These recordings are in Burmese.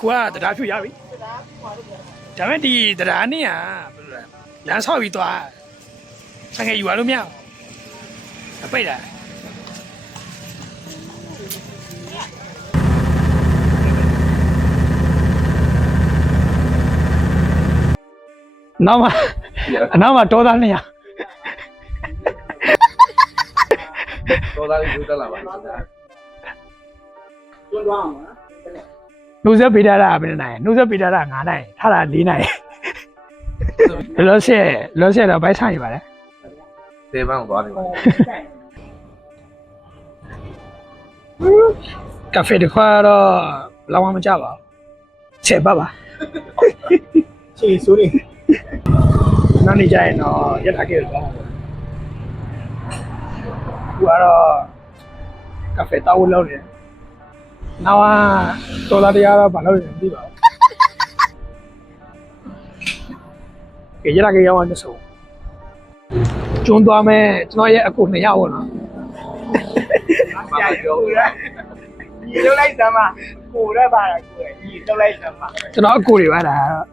Qua the Dapu Yavi. Damati, the Dania. That's how we thought. Sang you are meow. I pay that. Now I told Ania. Nusa pidara benai, nusa pidara nganai, thara dinai. Lo se la bai sai ba le. Te bang ba ni. Cafe de khoa đó lâu mà chào bảo. Sẽ ba. Chỉ số đi. Nó đi chạy nó rất là kiểu đó. Qua đó cà phê tàu lâu rồi. Nào à, tôi là đi ra bảo lâu rồi đi bảo. Cái gì là cái yêu anh số. Chúng tôi mới nói vậy cũng này nhau rồi. Nhìn đâu lấy sao mà cụ đó bà là cười nhìn đâu lấy sao mà cho nó cụ đi bà đã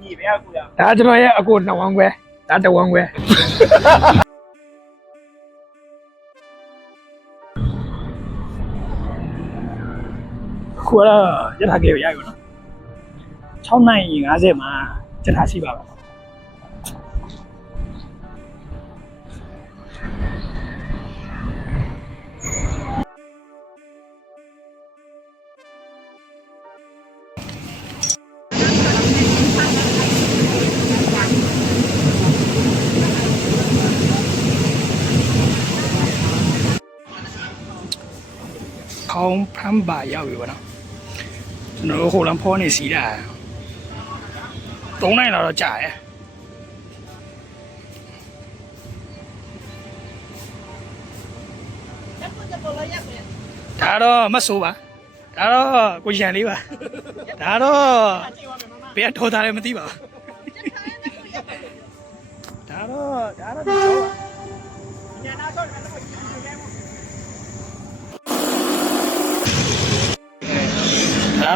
nhìn với cụ đâu đã cho nó cụ nào ăn que đã đâu ăn que khu đó rất là kiểu vậy của nó sau này ngã gì mà rất là xí bảo không tham bà giao gì vậy nó hồ làm phô này xí đã tối nay là trả đã đó mất số bà đã đó cô già đi bà đã đó bé thô thà lên một tí bảo đã đó đi số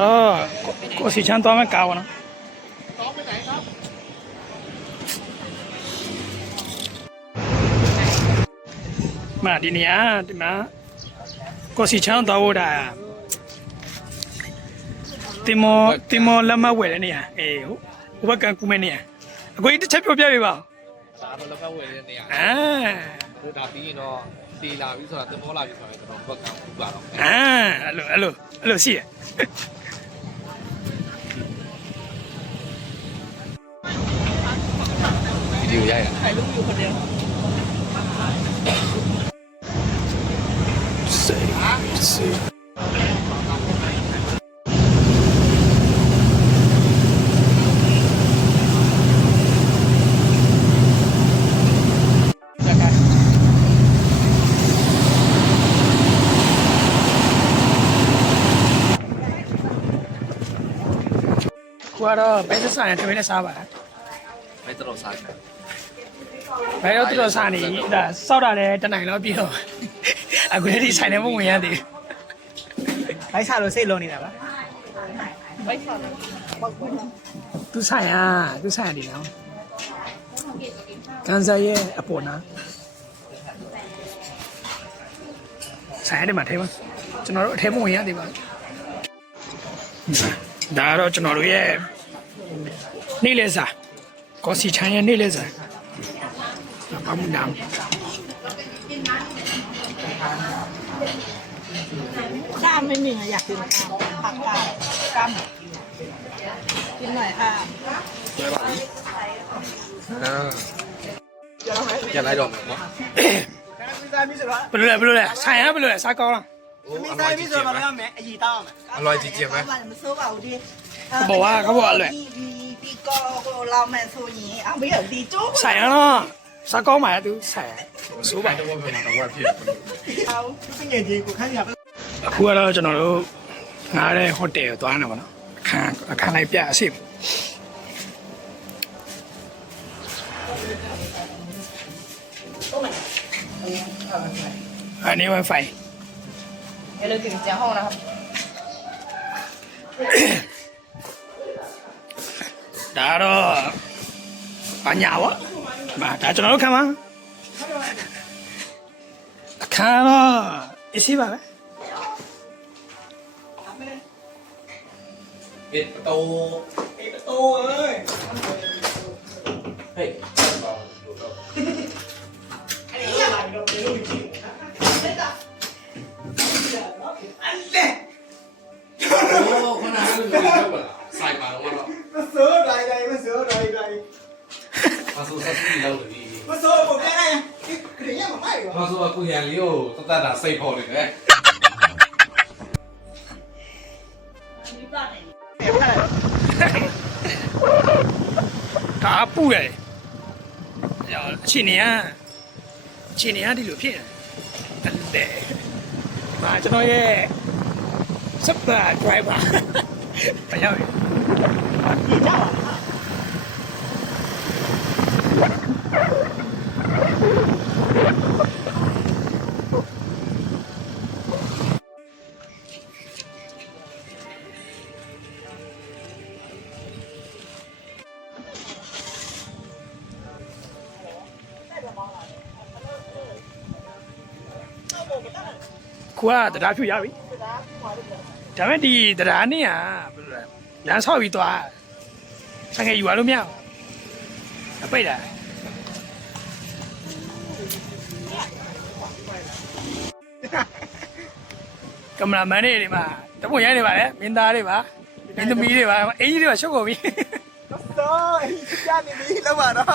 đó có sĩ chăn to mới cao nó mà đi nè đi mà có sĩ chăn to vô đã tìm mò làm mà quậy nè bác cần cũng nè có ít chấp nhận biết bảo Sao nó làm vậy nè. Tôi đã tí nó tí là ví dụ là tôi mua là ví dụ là tôi bác càng cũng bảo alo xí điều vậy à? phải lúc nhiềuคนเดียว qua đó bé rất sai thì bé sao vậy Mấy tao sai. bé đó tôi sai này là sau đó này trận này nó bị rồi à cái đi sai này không nghe thì phải sao rồi xây luôn này là tôi sai đi nào can sai à bộ na sai để mà thêm cho nó thêm không nghe thì bảo đã đó cho nó rồiนี่เลยจ้ะก็สีชัยนี่เลยจ้ะปั๊มดังก้ามไม่มีอยากกินข้าวผักก้ามกินหน่อยค่ะ Giờ lại rồi. 不对菜啊不对啥高了 มีไส้มีส่วนมาแล้วแม่ไอ้ยีต้อม Aloy chị chiếm ấy. มันซื้อเอาดิ บอกว่าเขาบอกเลย พี่ก็เราแม่สู้ยีเอาไม่เห็นดีจุ๊บ ใส่แล้วเนาะ啥高买都ใส่สูบไป เอา เป็นไงดีกูข้างอยาก အခုကတော့ကျွန်တော်တို့ငားတဲ့ဟိုတယ်ကိုသွားနေပါတော့အခန်းလိုက်ပြအစီอันนี้ Wi-Fi อย่าลืมถึงเจ้าห้องนะครับ ဒါတော့ဘာညာဝမာဒါကျွန်တော်တို့ခံပါအခါတော့အစီပါပဲ ปิดประตูปิดประตูเอ้ยเฮ้ยโอ้คนนั้นเลยใส่มาแล้วว่า มาซื้ออะไรมาซื้ออะไร มาสู้สักทีแล้วหรือดี มาซื้อผมได้ไงเดี๋ยวยังไม่หรอ มาสู้กูยังเลี้ยวตั้งแต่ดัดใส่พอเลยไง ဒါပူတယ်အချိန်နေရဒီလိုဖြစ်တယ်မာကျွန်တော်ရဲ့ super driver ဘယ်ရောက်လဲ 你叫我。 ခုကတရားဖြူရပြီဒါပေမဲ့ဒီတရားနဲ့ကဘယ်လိုလဲလမ်းဆောက်ပြီးသွားဆိုင်ကယူရလို့မရဘူးအပိတ်တာကင်မရာမန်တွေမှာတပုတ်ရိုက်နေပါလေမင်းသားတွေပါမင်းသမီးတွေပါအင်ကြီးတွေပါရှုပ်ကုန်ပြီ မစိုးပြနေပြီလောက်ပါတော့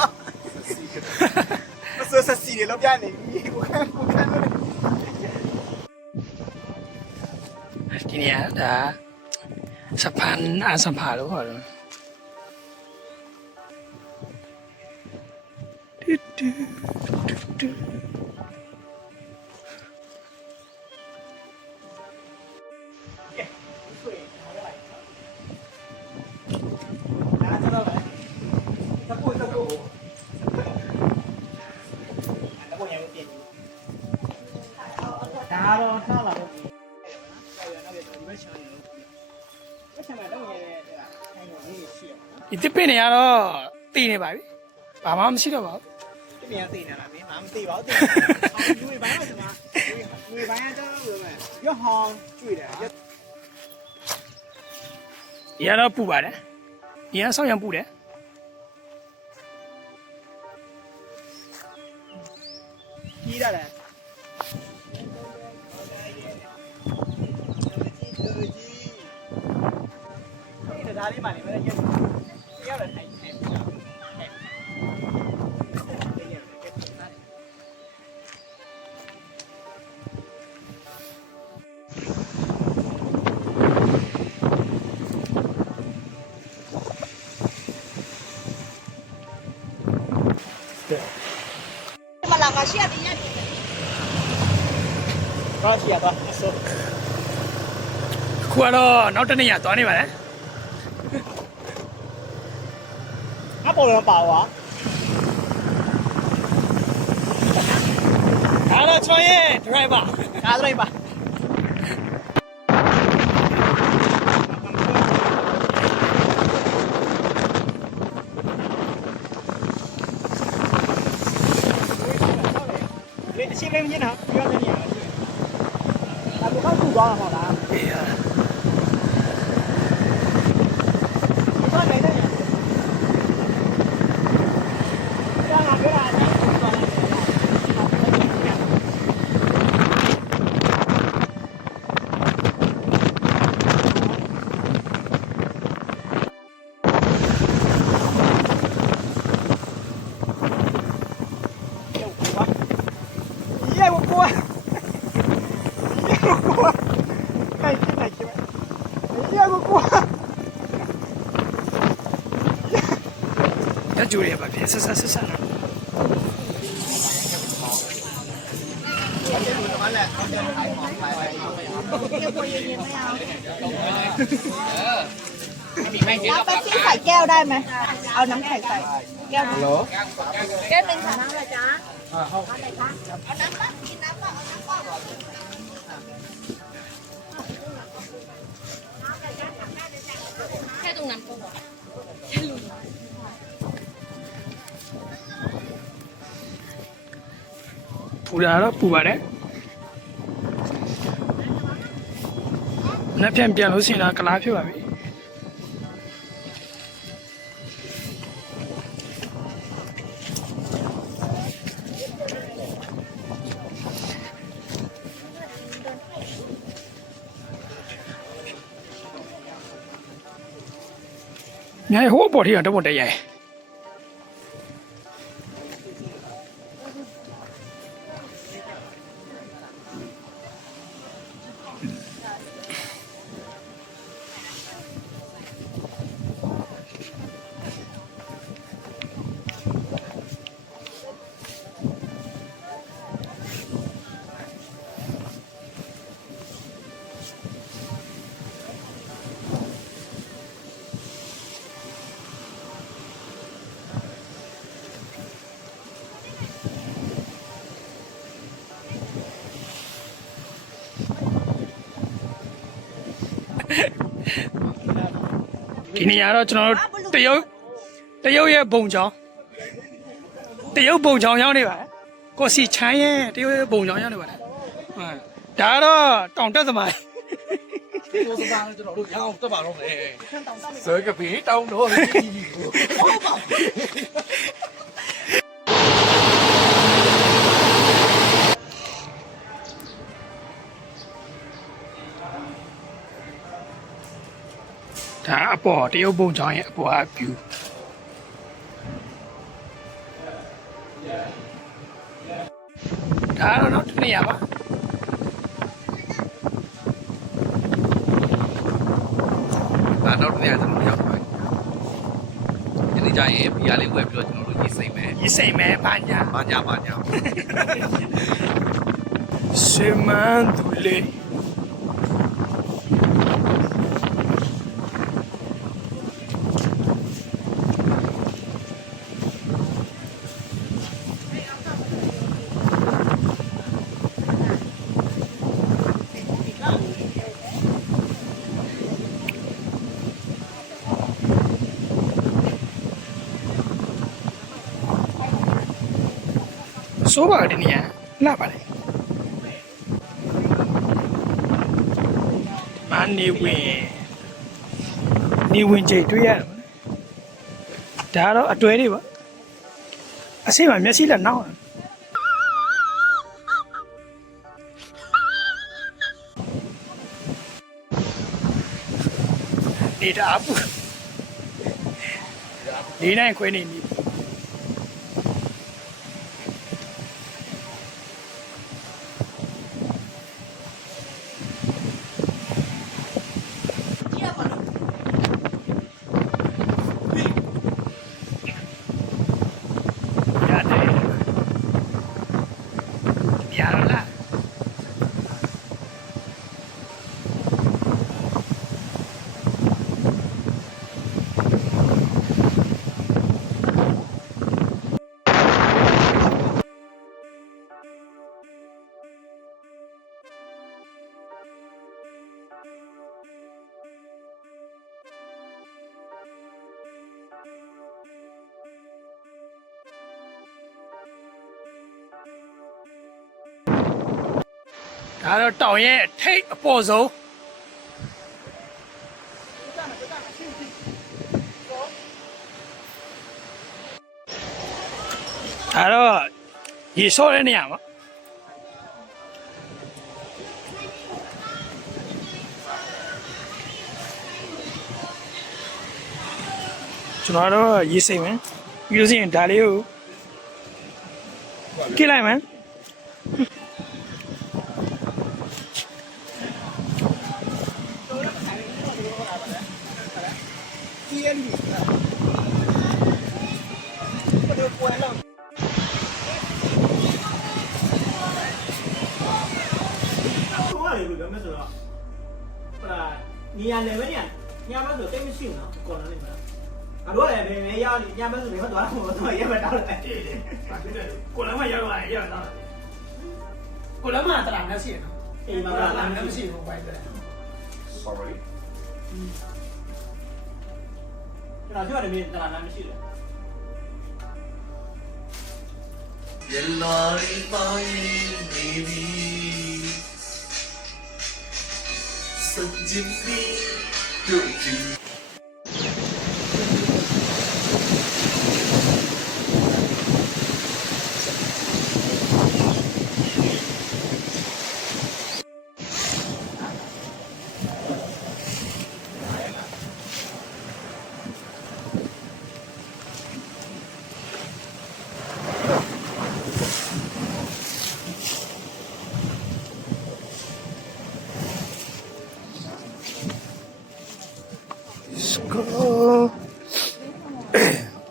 မစိုးဆက်စီတွေလောက်ပြနေပြီကိုခန်းလို့ ဒီနေရာဒါစပန်အစပါလို့ခေါ်တယ်ဒါတော့ထားလာလို့ဝက်ချင်မှာတော့ရဲအဲ့ဒါအဲ့လိုလေးရှိရပါ ဒီတစ်ပင်းနေရတော့တည်နေပါပြီဘာမှမရှိတော့ပါဘူး ဒီနေရာသိနေတာမင်းမသိပါဘူးသိလူတွေပိုင်းမှာကျွန်တော်လူတွေပိုင်းကကျွန်တော်ဘယ်လိုလဲရွဟောင်းကျွေးတယ် ဒီကတော့ပူပါတယ်ဒီကဆောက်ရံပူတယ် ကြီးရတယ်ဒါလေးမှလည်းမရရက်ရတယ်ထိုင်ထိုင် မလာကရှိရတဲ့ရက် တော့ရှိရတော့အစိုး ခုကတော့နောက်တစ်နေ့ရသွားနေပါလေ အပေါ်တော့ပါသွား ဒါတော့ကျွန်တော်ရဲ့ driver ကားလိုက်ပါလေအရှိလေးမြင်တာပြောနေရတယ်ဒါကကူသွားတာဟုတ်လား အေး ဘာလဲလဲဒါကပြောတာ耶，我过，耶，我过，来去来去，耶，我过。 ရကြိုးရပါဖြစ်ဆက်ဆက်ဆက်ဆက် น้ำเป๊ปซี่ใส่แก้วได้ไหมเอาน้ำแข็งใส่แก้วนึงแก้วนึงค่ะน้ำอะไรจ๊ะเอาอะไรคะเอาน้ำป่ะกินน้ำป่ะเอาน้ำป่ะแค่ตรงนั้นก็พอแค่ลุง ပူတာတော့ပူပါတယ်နှစ်ပြန်လို့ရှိရင်တော့ကလားဖြစ်ပါပြီညဟိုးပေါ်ထီတော့တရိုက်ဒီနေရာတော့ကျွန်တော်တို့တရုတ်ရဲ့ဘုံချောင်းရောက်နေပါတယ်ကိုစီချမ်းရဲ့တရုတ်ရဲ့ဘုံချောင်းရောက်နေပါတယ်ဟုတ်ဒါကတော့တောင်တက်သမိုင်း ကိုစပါးကျွန်တော်တို့ရအောင်တက်ပါတော့မယ်ဆွဲကပီးတောင်းတော့ဒါအပေါ်တရုတ်ဘုံချောင်းရဲ့အပေါ်အ view ဒါတော့တော့တနေရာပါ နောက်တစ်နေ့ကျွန်တော်ရောက်သွားပြီဒီနေ့ကျရင်ဘီယာလေးဝယ်ပြီးတော့ကျွန်တော်တို့ရေးစိမ့်မယ်ဘာညာ စေမန်ဒူလေဆိုးပါတယ်နေရာလှပါတယ်နေဝင်ကြိတ်တွေ့ရတယ်ဒါတော့အတွဲတွေပါအစိမ့်မှာမျက်စိလက်နောက်နေတာပူနေနိုင်ခွေးနေနေဒါတော့တောင်ရဲ့ထိပ်အပေါ်ဆုံးဒါတော့ရေဆော့တဲ့နေရာမှာကျွန်တော်တော့ရေစိမ့်မယ်ပြီးလို့ရှိရင်ဒါလေးကိုကြည့်လိုက်မယ်နေရာလည်းပဲညမဆိုတိတ်မရှိဘူးနော်ကော်လာနေမှာငါတို့လည်းပဲရောက်ညမဆိုဘယ်မှာသွားတော့တော့ရဲမတောင်းလိုက်ကိုလမ်းမရောက်လာရတော့ကိုလမ်းမတရာနဲ့ရှိရနော်အေးမတရာနဲ့ရှိဘူးပဲတဲ့ sorry ကျွန်တော်ပြောတယ်မင်းတရာနဲ့မရှိတယ်原来报应你的曾经的热情。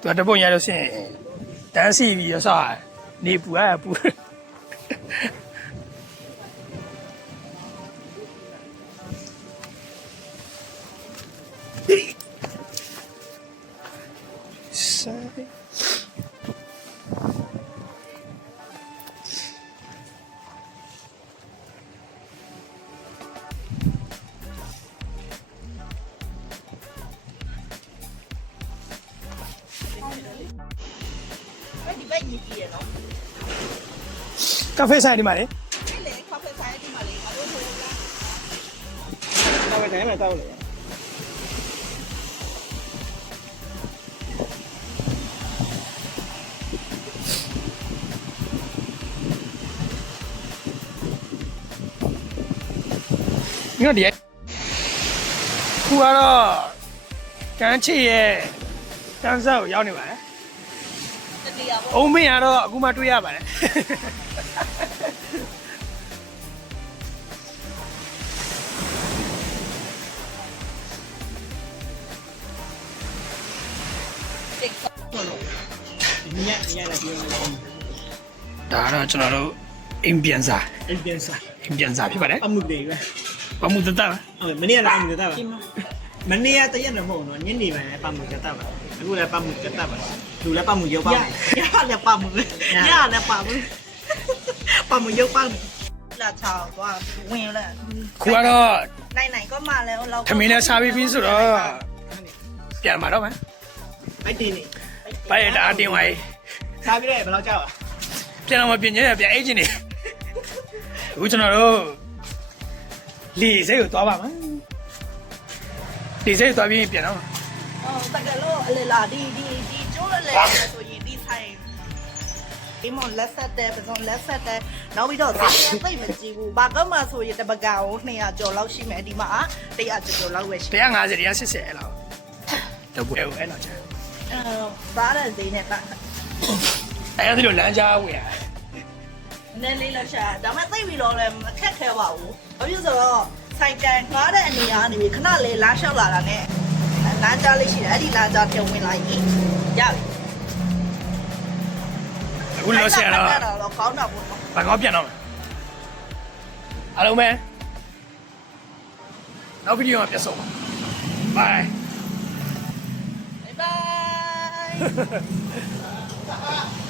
သူကတပုံရလို့ရှိရင်တန်းစီပြီးရစားနေပူရပူဆိုင်ဒီဘက်ညီကြီးရနော် ကဖေးဆိုင်ဒီမှာလေ ဒီလေ咖啡ဆိုင်ဒီမှာလေအလို့ဆိုရလား တော့ပဲတိုင်းမှာတောက်လေ ညဒီခုကတော့ကန်းချစ်ရဲ့တန်းဆောက်ရောက်နေပါတယ် တတိယပေါ့ အုံမင်းကတော့အခုမှတွေ့ရပါတယ် တိတ်ဆော့ ညက်လာပြီးတော့ ဒါကတော့ကျွန်တော်တို့အိမ်ပြန်စာ အိမ်ပြန်စား အိမ်ပြန်စာဖြစ်ပါတယ် အမှုတွေပဲ ပမှုတတ ဟုတ်မနေ့ကလည်းအမှုတက်ပါမနေ့ကတရက်တော့မဟုတ်တော့ညနေပိုင်းပတ်မှုတက်ပါအခုလည်းပတ်မှုတက်ပါလူလည်းပတ်မှုရုပ်ပါ ရလည်းပါမှုရလည်းပါမှုပါမှုရုပ်ပါလာချောင်းသွားဝင်လဲ ခုကတော့ နိုင်ก็มาแล้วเรา ခမင်းနဲ့စားပြီးပြီဆိုတော့ပြန်มาတော့မယ် အိုက်တင်နေ ပိုက်တာတင်ဝိုင်း စားပြီးတော့ဘယ်လောက်ကြောက်อ่ะ ပြန်တော့မပြင်ချင်းပြန်အိတ်ချင်းနေအခုကျွန်တော်တို့လီစိတ်ကိုသွားပါမယ်လီစိတ်သွားပြီးပြန်တော့ တကယ်လို့အလေလာဒီကျိုးလဲဆိုရင်ဒီဆိုင်ဒီမလက်ဆက်တဲ့ပစုံလက်ဆက်တဲ့နောက်ပြီးတော့သိသိမကြည့်ဘူးဘာကမှဆိုရင်တပကောင်200ကျော်လောက်ရှိမယ်ဒီမှာ100ကျော်လောက်ပဲရှိ 150 180အဲ့လောက်တော့ဘယ်အဲ့လောက်ချာ ဘာလဲဈေးနဲ့တာ အဲ့ဒါလိုလမ်းကြားဝင်ရ နည်းလေးလက်ရှာဒါမဲ့သိပြီတော့လည်းမခက်ခဲပါဘူးဘာဖြစ်ဆိုတော့ဆိုင်ကန်ငားတဲ့အနေအားနေပြီခဏလေးလမ်းလျှောက်လာတာနဲ့လမ်းကြားလေးရှိတယ်အဲ့ဒီလမ်းကြားပြန်ဝင်လာရင်ရပြီ အခုလို့ဆရာတော့ တော့ကောင်းတာပေါ့နော် ဘာကောင်းပြန်တော့မယ်အားလုံးပဲနောက်ဗီဒီယိုမှာပြန်ဆုံပါ bye bye bye